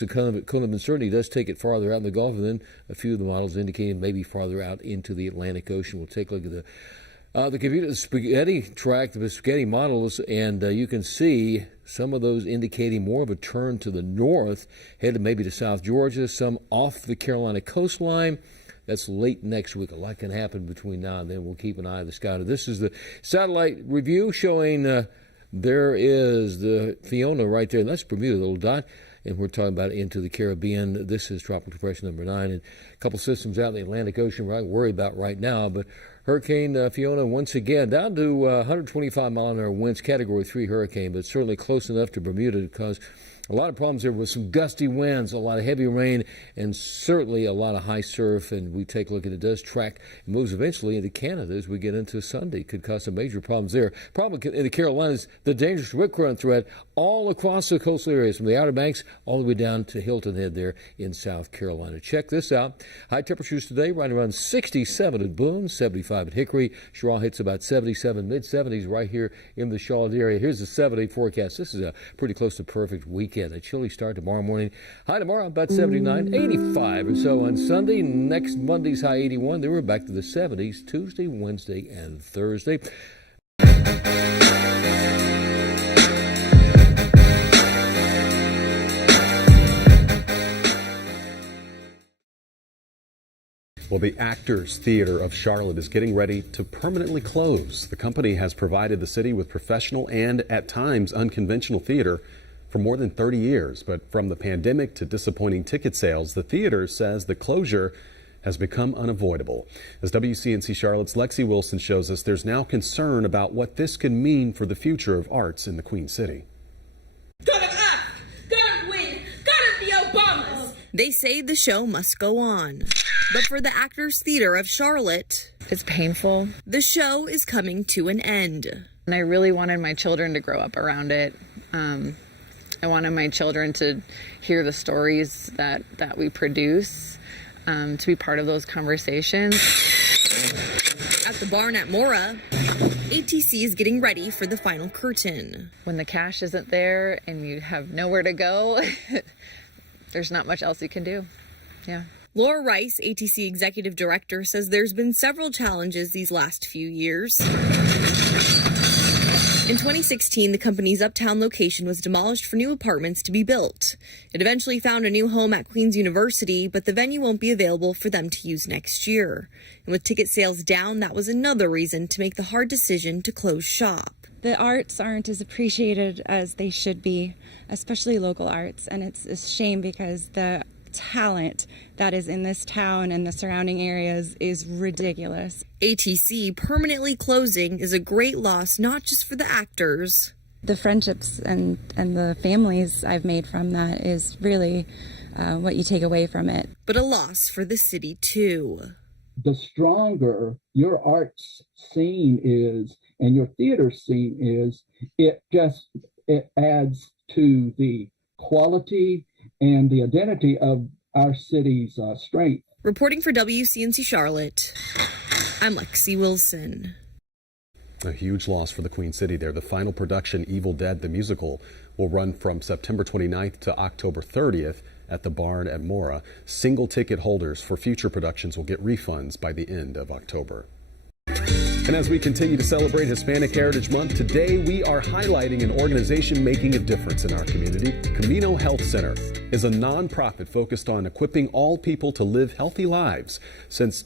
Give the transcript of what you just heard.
The cone of uncertainty does take it farther out in the Gulf, and then a few of the models indicating maybe farther out into the Atlantic Ocean. We'll take a look at the computer, the spaghetti track, the spaghetti models, and you can see some of those indicating more of a turn to the north, headed maybe to South Georgia, some off the Carolina coastline. That's late next week. A lot can happen between now and then. We'll keep an eye on the sky. This is the satellite review showing there is the Fiona right there. And that's Bermuda, the little dot. And we're talking about into the Caribbean. This is Tropical Depression number 9. And a couple systems out in the Atlantic Ocean we're not worried about right now. But Hurricane Fiona once again down to 125 mile an hour winds, Category 3 hurricane, but certainly close enough to Bermuda to cause a lot of problems there with some gusty winds, a lot of heavy rain, and certainly a lot of high surf. And we take a look at it. It does track, it moves eventually into Canada as we get into Sunday. Could cause some major problems there. Problem in the Carolinas, the dangerous rip current threat all across the coastal areas, from the Outer Banks all the way down to Hilton Head there in South Carolina. Check this out. High temperatures today right around 67 at Boone, 75 at Hickory. Shaw hits about 77, mid-70s right here in the Charlotte area. Here's the 7-day forecast. This is a pretty close to perfect weekend. A chilly start tomorrow morning. High tomorrow about 79, 85 or so on Sunday. Next Monday's high 81. Then we're back to the 70s Tuesday, Wednesday, and Thursday. Well, the Actors Theater of Charlotte is getting ready to permanently close. The company has provided the city with professional and, at times, unconventional theater for more than 30 years. But from the pandemic to disappointing ticket sales, the theater says the closure has become unavoidable. As WCNC Charlotte's Lexi Wilson shows us, there's now concern about what this could mean for the future of arts in the Queen City. Gotta us! Gotta win! Gotta be Obamas! They say the show must go on. But for the Actors Theater of Charlotte, it's painful. The show is coming to an end. And I really wanted my children to grow up around it. I wanted my children to hear the stories that we produce, to be part of those conversations. At the barn at Mora, ATC is getting ready for the final curtain. When the cash isn't there and you have nowhere to go, there's not much else you can do. Yeah. Laura Rice, ATC Executive Director, says there's been several challenges these last few years. In 2016, the company's uptown location was demolished for new apartments to be built. It eventually found a new home at Queen's University, but the venue won't be available for them to use next year. And with ticket sales down, that was another reason to make the hard decision to close shop. The arts aren't as appreciated as they should be, especially local arts, and it's a shame because the talent that is in this town and the surrounding areas is ridiculous. ATC permanently closing is a great loss, not just for the actors. The friendships and the families I've made from that is really what you take away from it. But a loss for the city too. The stronger your arts scene is and your theater scene is, it adds to the quality and the identity of our city's strength. Reporting for WCNC Charlotte, I'm Lexi Wilson. A huge loss for the Queen City there. The final production, Evil Dead the Musical, will run from September 29th to October 30th at the barn at Mora. Single ticket holders for future productions will get refunds by the end of October. And as we continue to celebrate Hispanic Heritage Month, today we are highlighting an organization making a difference in our community. Camino Health Center is a nonprofit focused on equipping all people to live healthy lives. Since